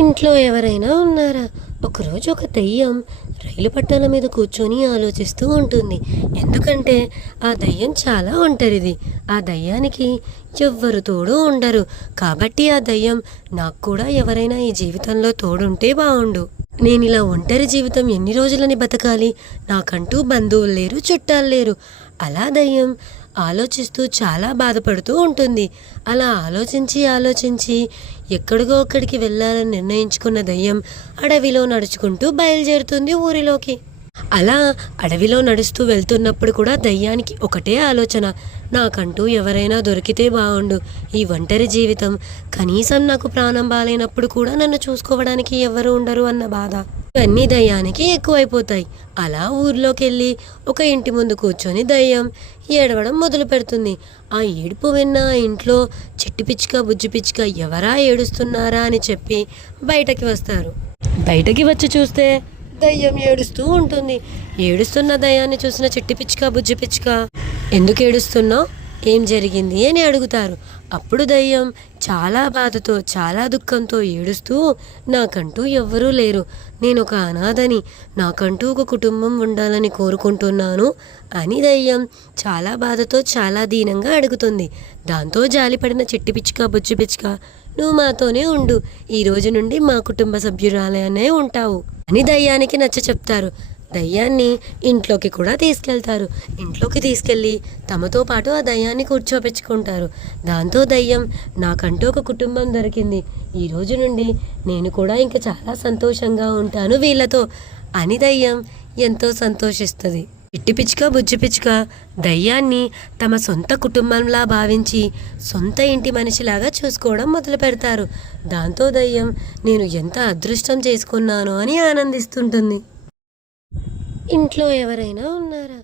ఇంట్లో ఎవరైనా ఉన్నారా? ఒకరోజు ఒక దెయ్యం రైలు పట్టాల మీద కూర్చొని ఆలోచిస్తూ ఉంటుంది. ఎందుకంటే ఆ దెయ్యం చాలా ఒంటరిది. ఆ దెయ్యానికి ఎవ్వరు తోడు ఉండరు. కాబట్టి ఆ దెయ్యం నాకు కూడా ఎవరైనా ఈ జీవితంలో తోడుంటే బావుండు. నేనిలా ఒంటరి జీవితం ఎన్ని రోజులని బతకాలి? నాకంటూ బంధువులు లేరు, చుట్టాలు లేరు. అలా దెయ్యం ఆలోచిస్తూ చాలా బాధపడుతూ ఉంటుంది. అలా ఆలోచించి ఆలోచించి ఎక్కడికో అక్కడికి వెళ్ళాలని నిర్ణయించుకున్న దెయ్యం అడవిలో నడుచుకుంటూ బయలుదేరుతుంది ఊరిలోకి. అలా అడవిలో నడుస్తూ వెళ్తున్నప్పుడు కూడా దెయ్యానికి ఒకటే ఆలోచన, నాకంటూ ఎవరైనా దొరికితే బావుండు. ఈ ఒంటరి జీవితం, కనీసం నాకు ప్రాణం బాలేనప్పుడు కూడా నన్ను చూసుకోవడానికి ఎవరు ఉండరు అన్న బాధ ఇవన్నీ దయ్యానికి ఎక్కువైపోతాయి. అలా ఊర్లోకెళ్ళి ఒక ఇంటి ముందు కూర్చొని దయ్యం ఏడవడం మొదలు పెడుతుంది. ఆ ఏడుపు విన్న ఆ ఇంట్లో చిట్టి పిచ్చుక, బుజ్జి పిచ్చుక ఎవరా ఏడుస్తున్నారా అని చెప్పి బయటకి వస్తారు. బయటకి వచ్చి చూస్తే దయ్యం ఏడుస్తూ ఉంటుంది. ఏడుస్తున్న దయ్యాన్ని చూసిన చిట్టి పిచ్చుక, బుజ్జి పిచ్చుక ఎందుకు ఏడుస్తున్నావు, ఏం జరిగింది అని అడుగుతారు. అప్పుడు దయ్యం చాలా బాధతో, చాలా దుఃఖంతో ఏడుస్తూ, నాకంటూ ఎవ్వరూ లేరు, నేను ఒక అనాథని, నాకంటూ ఒక కుటుంబం ఉండాలని కోరుకుంటున్నాను అని దయ్యం చాలా బాధతో, చాలా దీనంగా అడుగుతుంది. దాంతో జాలిపడిన చిట్టి పిచ్చుక, బుజ్జి పిచ్చుక, నువ్వు మాతోనే ఉండు, ఈ రోజు నుండి మా కుటుంబ సభ్యురాలనే ఉంటావు అని దయ్యానికి నచ్చ చెప్తారు. దయ్యాన్ని ఇంట్లోకి కూడా తీసుకెళ్తారు. ఇంట్లోకి తీసుకెళ్ళి తమతో పాటు ఆ దయ్యాన్ని కూర్చోపెచ్చుకుంటారు. దాంతో దయ్యం, నాకంటూ ఒక కుటుంబం దొరికింది, ఈ రోజు నుండి నేను కూడా ఇంకా చాలా సంతోషంగా ఉంటాను వీళ్ళతో అని దయ్యం ఎంతో సంతోషిస్తుంది. చిట్టి పిచ్చుక, బుజ్జి పిచ్చుక దయ్యాన్ని తమ సొంత కుటుంబంలా భావించి సొంత ఇంటి మనిషిలాగా చూసుకోవడం మొదలు పెడతారు. దాంతో దయ్యం, నేను ఎంత అదృష్టం చేసుకున్నానో అని ఆనందిస్తుంటుంది. ఇంట్లో ఎవరైనా ఉన్నారా?